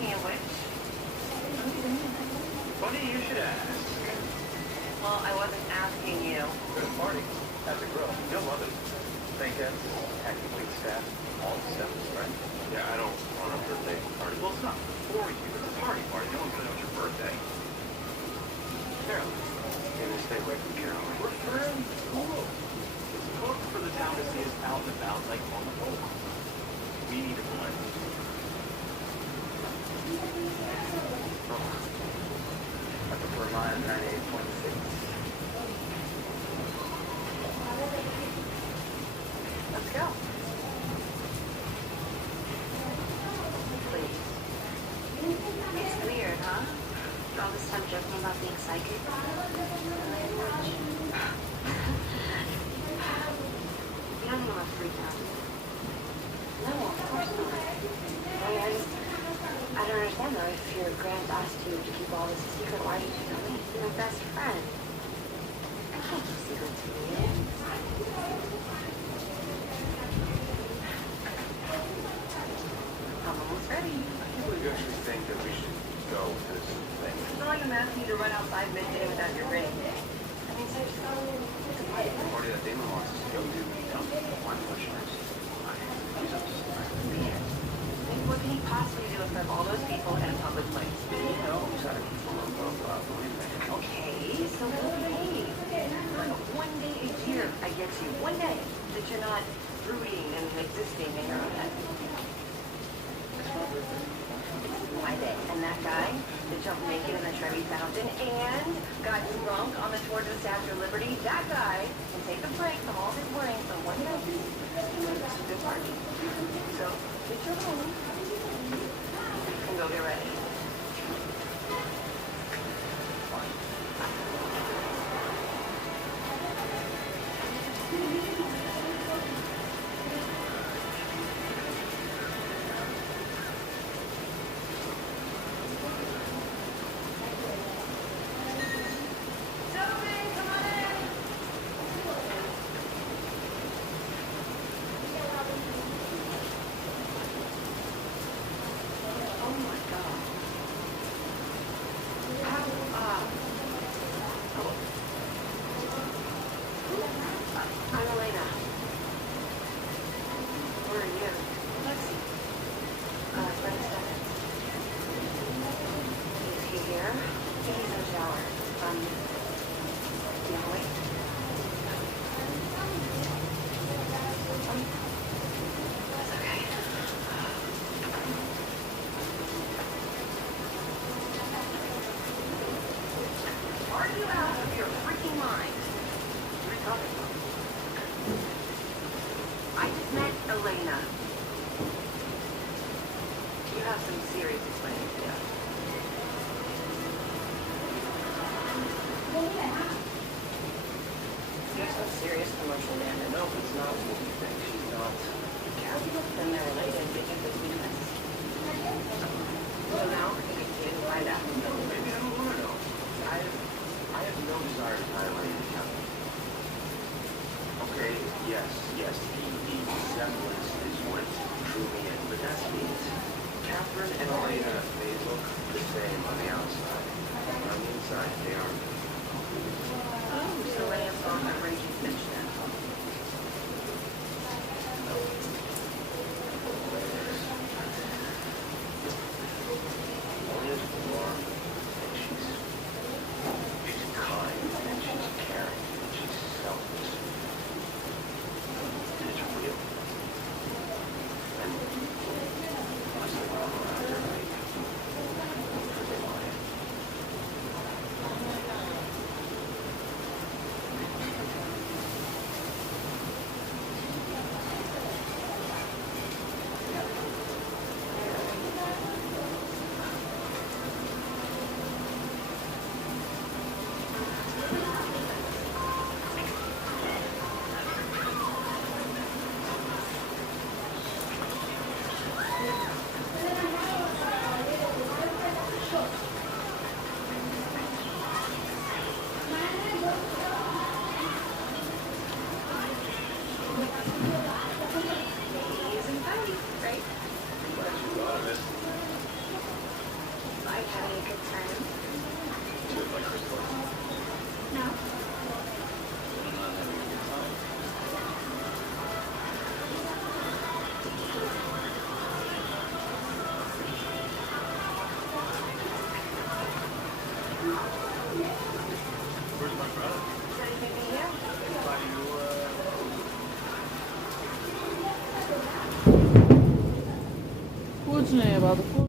Speaking of which, Funny you should ask. well, I wasn't asking you. There's a party at the grill. You'll love it. Bankheads, acting wait staff, all the stuff, right? Yeah, I don't want a birthday party. Well, it's not for you. It's a party party. No one's gonna know it's your birthday. Carolyn. Gonna stay away from Carolyn. We're friends. Cool. It's cooked for the town to see us out and about, like on the boat. We need a blend. Oh. I prefer mine 98.6. Let's go. Please. It's weird, huh? All this time joking about being psychic. Language. You don't think I'm a freak out? No, of course not. I don't understand though. If your grand asked you to keep all this a secret, why do you tell me? You're my best friend. I can't keep secrets from you. I'm almost ready. I can't believe you actually think that we should go to this thing. It's not like I'm asking you to run outside midday without your ring. I mean, seriously. The party that Damon wants us to go to. One question is, he's up to something. What can he possibly do in front of all those people in a public place? You know, he's got a believe Okay, so we'll behave. One day a year, I get you. One day that you're not brooding and existing in your own head. My day. And that guy that jumped naked in the Trevi Fountain and got drunk on the tour to the Statue of Liberty, that guy can take a break from all his worrying for one night. It's a good party. So, get your room and go get ready. Where's my brother? Said he'd meet me here. Why you, What's your name about the food?